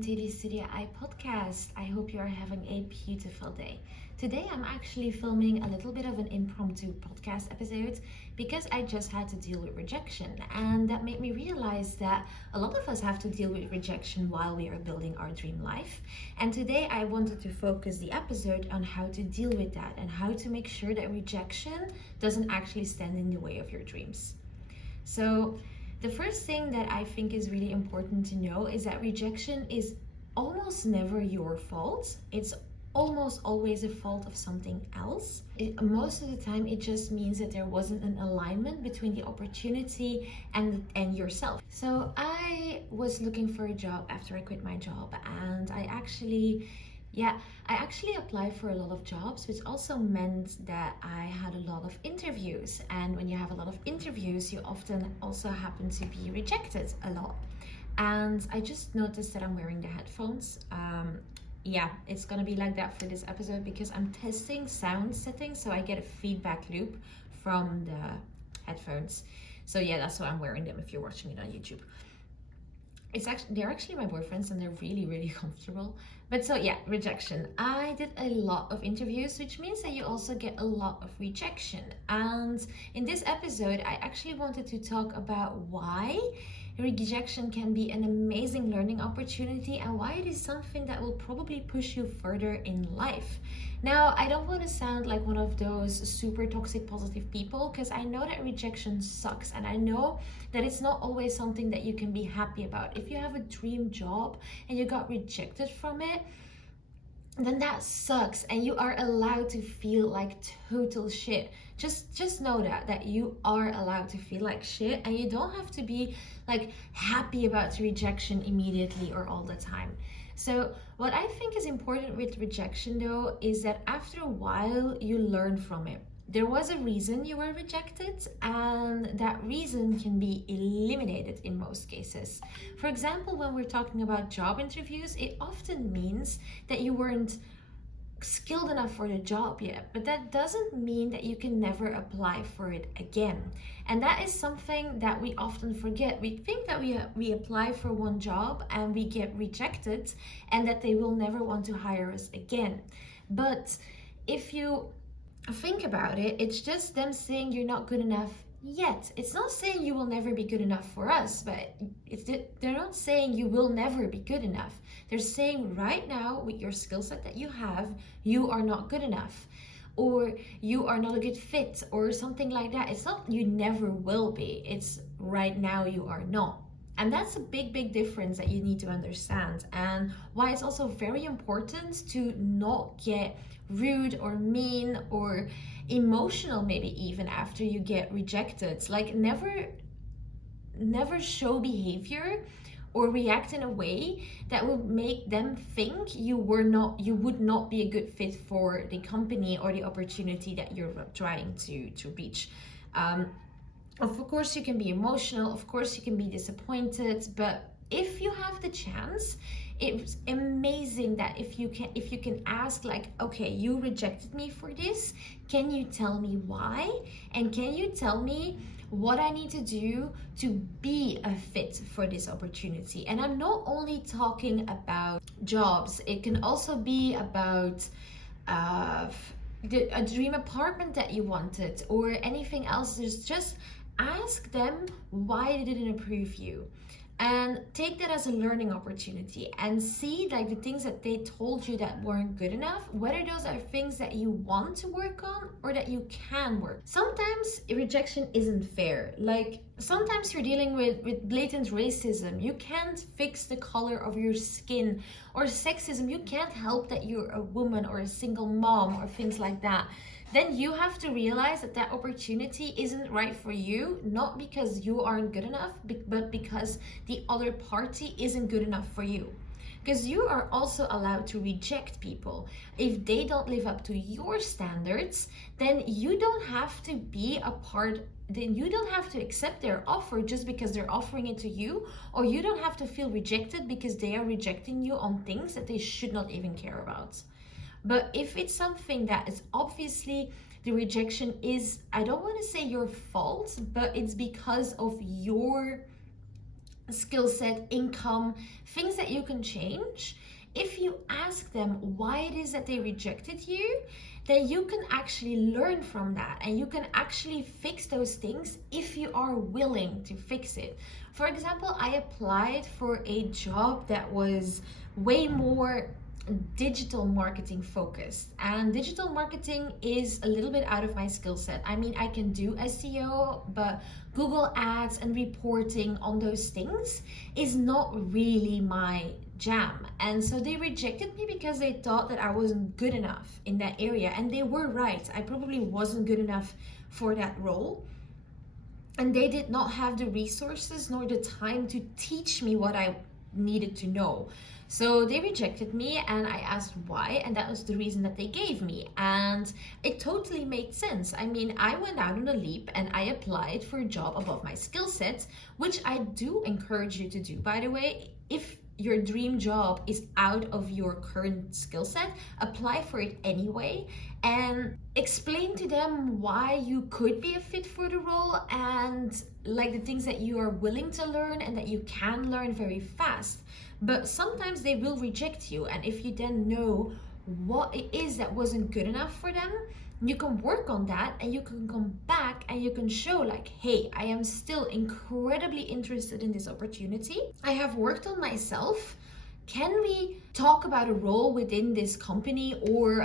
welcome to the Studio I podcast. I hope you are having a beautiful day. Today I'm actually filming a little bit of an impromptu podcast episode because I just had to deal with rejection, and that made me realize that a lot of us have to deal with rejection while we are building our dream life. And today I wanted to focus the episode on how to deal with that and how to make sure that rejection doesn't actually stand in the way of your dreams. So the first thing that I think is really important to know is that rejection is almost never your fault. It's almost always a fault of something else. Most of the time, it just means that there wasn't an alignment between the opportunity and yourself. So I was looking for a job after I quit my job, and I actually applied for a lot of jobs, which also meant that I had a lot of interviews. And when you have a lot of interviews, you often also happen to be rejected a lot. And I just noticed that I'm wearing the headphones. It's gonna be like that for this episode because I'm testing sound settings, so I get a feedback loop from the headphones. So yeah, that's why I'm wearing them if you're watching it on YouTube. They're actually my boyfriend's, and they're really, really comfortable. But so yeah, rejection. I did a lot of interviews, which means that you also get a lot of rejection. And in this episode, I actually wanted to talk about why rejection can be an amazing learning opportunity and why it is something that will probably push you further in life. Now, I don't want to sound like one of those super toxic positive people, because I know that rejection sucks, and I know that it's not always something that you can be happy about. If you have a dream job and you got rejected from it, then that sucks, and you are allowed to feel like total shit. Just know that you are allowed to feel like shit, and you don't have to be like happy about the rejection immediately or all the time. So what I think is important with rejection though is that after a while you learn from it. There was a reason you were rejected, and that reason can be eliminated in most cases. For example, when we're talking about job interviews, it often means that you weren't skilled enough for the job yet, but that doesn't mean that you can never apply for it again. And that is something that we often forget. We think that we apply for one job and we get rejected and that they will never want to hire us again. But if you think about it, it's just them saying you're not good enough yet. It's not saying you will never be good enough for us, but they're not saying you will never be good enough. They're saying right now, with your skill set that you have, you are not good enough, or you are not a good fit, or something like that. It's not you never will be, it's right now you are not. And that's a big difference that you need to understand, and why it's also very important to not get rude or mean or emotional, maybe even after you get rejected. Like never show behavior or react in a way that would make them think you would not be a good fit for the company or the opportunity that you're trying to reach. Of course you can be emotional, of course you can be disappointed, but if you have the chance, it's amazing that if you can ask, like, okay, you rejected me for this, can you tell me why? And can you tell me what I need to do to be a fit for this opportunity? And I'm not only talking about jobs, it can also be about a dream apartment that you wanted or anything else. Just ask them why they didn't approve you, and take that as a learning opportunity and see like the things that they told you that weren't good enough, whether those are things that you want to work on or that you can work. Sometimes rejection isn't fair. Like sometimes you're dealing with blatant racism. You can't fix the color of your skin, or sexism. You can't help that you're a woman or a single mom or things like that. Then you have to realize that opportunity isn't right for you, not because you aren't good enough, but because the other party isn't good enough for you. Because you are also allowed to reject people. If they don't live up to your standards, then you don't have to then you don't have to accept their offer just because they're offering it to you, or you don't have to feel rejected because they are rejecting you on things that they should not even care about. But if it's something that is obviously the rejection is, I don't want to say your fault, but it's because of your skill set, income, things that you can change. If you ask them why it is that they rejected you, then you can actually learn from that and you can actually fix those things if you are willing to fix it. For example, I applied for a job that was way more digital marketing focused, and digital marketing is a little bit out of my skill set. I mean, I can do SEO, but Google ads and reporting on those things is not really my jam. And so they rejected me because they thought that I wasn't good enough in that area, and they were right. I probably wasn't good enough for that role, and they did not have the resources nor the time to teach me what I needed to know. So they rejected me, and I asked why, and that was the reason that they gave me. And it totally made sense. I mean, I went out on a leap and I applied for a job above my skill set, which I do encourage you to do, by the way. If your dream job is out of your current skill set, apply for it anyway and explain to them why you could be a fit for the role, and like the things that you are willing to learn and that you can learn very fast. But sometimes they will reject you, and if you then know what it is that wasn't good enough for them, you can work on that and you can come back and you can show like, hey, I am still incredibly interested in this opportunity. I have worked on myself. Can we talk about a role within this company or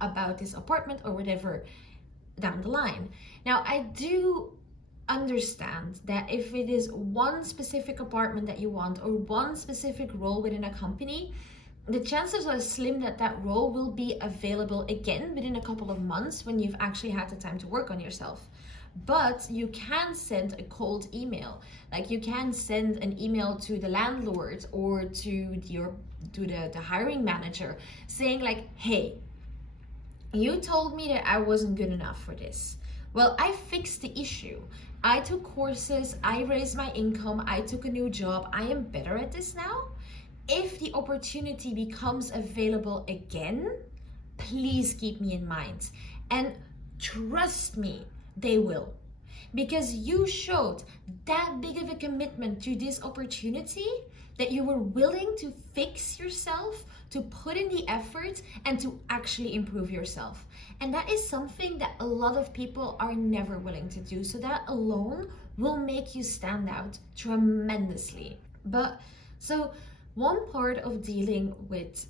about this apartment or whatever down the line? Now, I do understand that if it is one specific apartment that you want or one specific role within a company, the chances are slim that that role will be available again within a couple of months when you've actually had the time to work on yourself. But you can send a cold email. Like, you can send an email to the landlord or to the hiring manager saying like, hey, you told me that I wasn't good enough for this. Well, I fixed the issue. I took courses, I raised my income, I took a new job, I am better at this now. If the opportunity becomes available again, please keep me in mind. And trust me, they will. Because you showed that big of a commitment to this opportunity that you were willing to fix yourself, to put in the effort, and to actually improve yourself. And that is something that a lot of people are never willing to do. So that alone will make you stand out tremendously. So one part of dealing with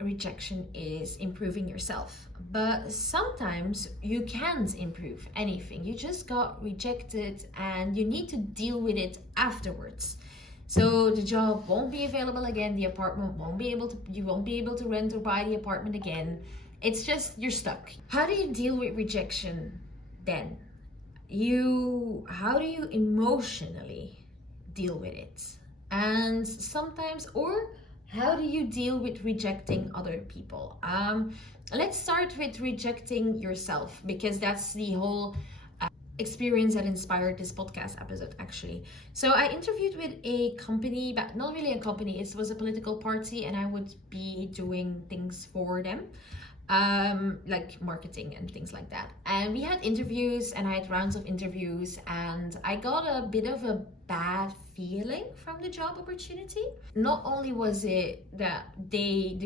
rejection is improving yourself. But sometimes you can't improve anything. You just got rejected and you need to deal with it afterwards. So the job won't be available again, the apartment you won't be able to rent or buy the apartment again. It's just, you're stuck. How do you deal with rejection then? How do you emotionally deal with it? And sometimes, or how do you deal with rejecting other people? Let's start with rejecting yourself, because that's the whole experience that inspired this podcast episode, actually. So I interviewed with a company, but not really a company, it was a political party, and I would be doing things for them, like marketing and things like that. And we had interviews, and I had rounds of interviews, and I got a bit of a bad feeling from the job opportunity. Not only was it that the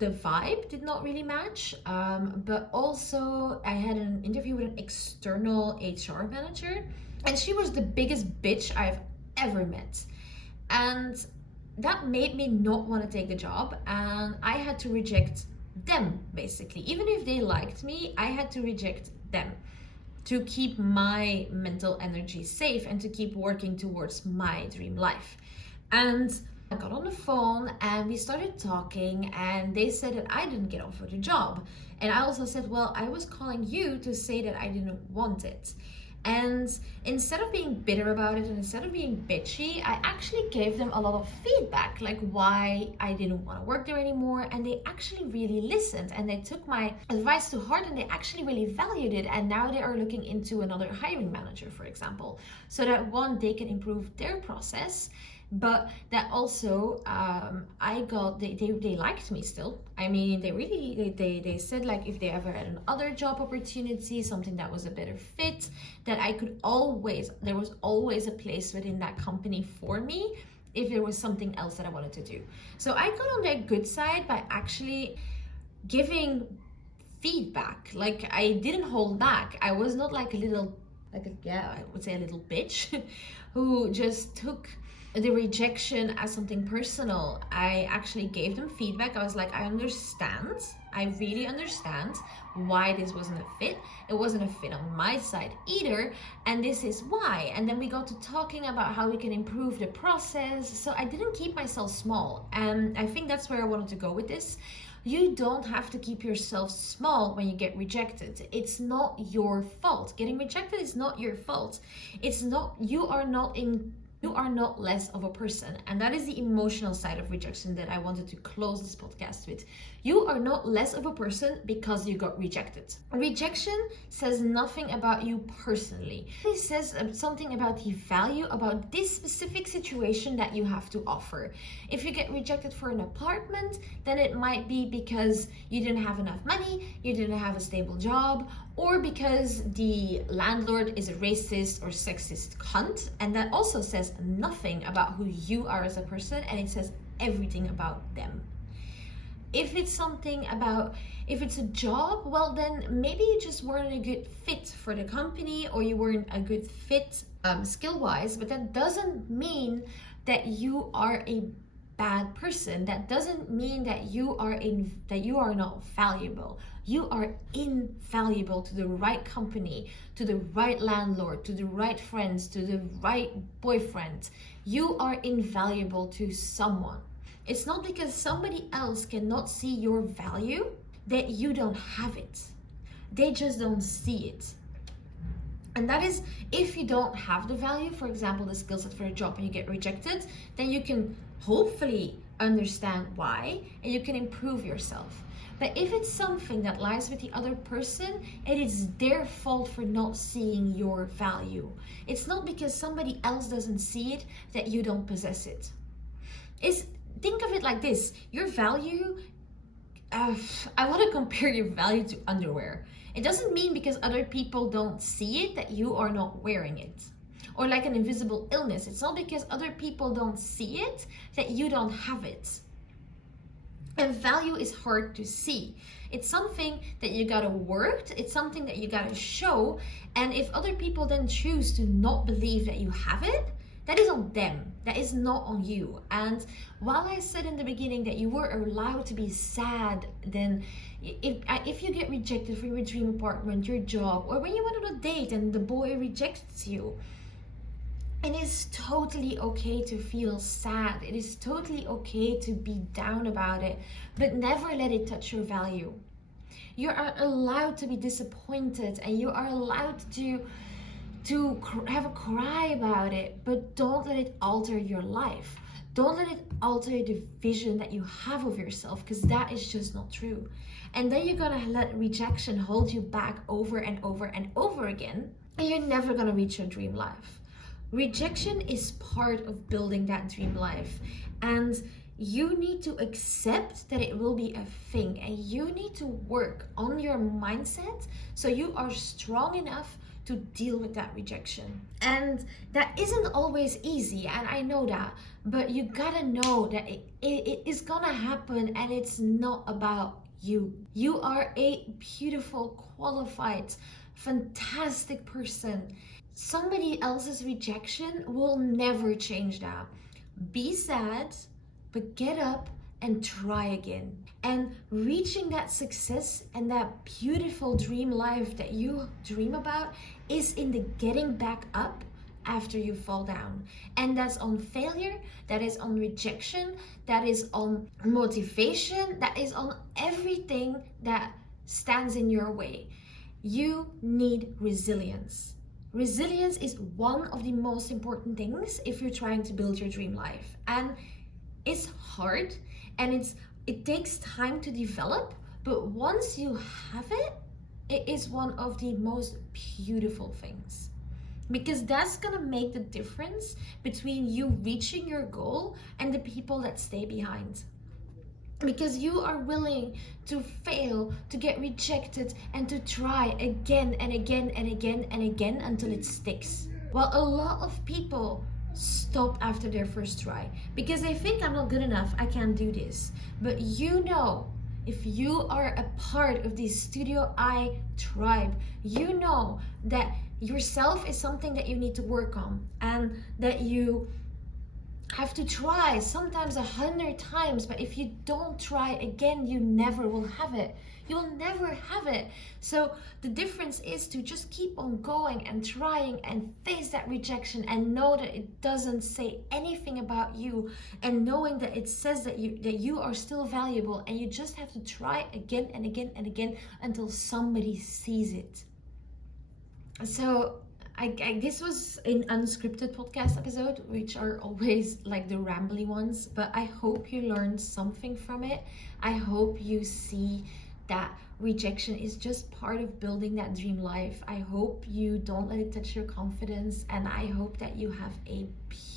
vibe did not really match, but also I had an interview with an external HR manager, and she was the biggest bitch I've ever met. And that made me not want to take the job, and I had to reject them, basically. Even if they liked me, I had to reject them to keep my mental energy safe and to keep working towards my dream life. And I got on the phone and we started talking, and they said that I didn't get offered a job. And I also said, well, I was calling you to say that I didn't want it. And instead of being bitter about it and instead of being bitchy, I actually gave them a lot of feedback, like why I didn't want to work there anymore. And they actually really listened, and they took my advice to heart, and they actually really valued it. And now they are looking into another hiring manager, for example, so that one, they can improve their process, but that also I got they liked me still. I mean, they really they said like if they ever had another job opportunity, something that was a better fit, that I could always, there was always a place within that company for me if there was something else that I wanted to do. So I got on their good side by actually giving feedback. Like, I didn't hold back. I was not like a little, like a, yeah, I would say a little bitch who just took the rejection as something personal. I actually gave them feedback. I was like, I understand. I really understand why this wasn't a fit. It wasn't a fit on my side either, and this is why. And then we got to talking about how we can improve the process. So I didn't keep myself small, and I think that's where I wanted to go with this. You don't have to keep yourself small when you get rejected. It's not your fault. Getting rejected is not your fault. It's not, you are not less of a person. And that is the emotional side of rejection that I wanted to close this podcast with. You are not less of a person because you got rejected. Rejection says nothing about you personally. It says something about the value, about this specific situation that you have to offer. If you get rejected for an apartment, then it might be because you didn't have enough money, you didn't have a stable job, or because the landlord is a racist or sexist cunt. And that also says nothing about who you are as a person, and it says everything about them. If it's something about, if it's a job, well then maybe you just weren't a good fit for the company, or you weren't a good fit skill-wise, but that doesn't mean that you are a bad person. That doesn't mean that you are not valuable. You are invaluable to the right company, to the right landlord, to the right friends, to the right boyfriend. You are invaluable to someone. It's not because somebody else cannot see your value that you don't have it. They just don't see it. And that is, if you don't have the value, for example, the skill set for a job, and you get rejected, then you can hopefully understand why, and you can improve yourself. But if it's something that lies with the other person, it is their fault for not seeing your value. It's not because somebody else doesn't see it that you don't possess it. Think of it like this. Your value, I want to compare your value to underwear. It doesn't mean because other people don't see it that you are not wearing it. Or like an invisible illness. It's not because other people don't see it that you don't have it. And value is hard to see. It's something that you gotta work, it's something that you gotta show, and if other people then choose to not believe that you have it, that is on them. That is not on you. And while I said in the beginning that you were allowed to be sad, then if you get rejected for your dream apartment, your job, or when you went on a date and the boy rejects you, it is totally okay to feel sad. It is totally okay to be down about it, but never let it touch your value. You are allowed to be disappointed, and you are allowed to have a cry about it, but don't let it alter your life. Don't let it alter the vision that you have of yourself, because that is just not true. And then you're gonna let rejection hold you back over and over and over again, and you're never gonna reach your dream life. Rejection is part of building that dream life, and you need to accept that it will be a thing, and you need to work on your mindset so you are strong enough to deal with that rejection. And that isn't always easy, and I know that, but you gotta know that it is gonna happen, and it's not about you. You are a beautiful, qualified, fantastic person. Somebody else's rejection will never change that. Be sad, but get up and try again. And reaching that success and that beautiful dream life that you dream about is in the getting back up after you fall down. And that's on failure, that is on rejection, that is on motivation, that is on everything that stands in your way. You need resilience. Resilience is one of the most important things if you're trying to build your dream life. And it's hard, and it takes time to develop, but once you have it, it is one of the most beautiful things. because that's gonna make the difference between you reaching your goal and the people that stay behind. Because you are willing to fail, to get rejected, and to try again and again and again and again until it sticks. While a lot of people stop after their first try because they think, I'm not good enough, I can't do this. But you know, if you are a part of the Studio I tribe, you know that yourself is something that you need to work on, and that you have to try sometimes 100 times, but if you don't try again, you never will have it. You will never have it. So the difference is to just keep on going and trying and face that rejection and know that it doesn't say anything about you, and knowing that it says that you are still valuable, and you just have to try again and again and again until somebody sees it. So this was an unscripted podcast episode, which are always like the rambly ones, but I hope you learned something from it. I hope you see that rejection is just part of building that dream life. I hope you don't let it touch your confidence, and I hope that you have a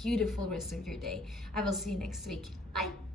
beautiful rest of your day. I will see you next week. Bye.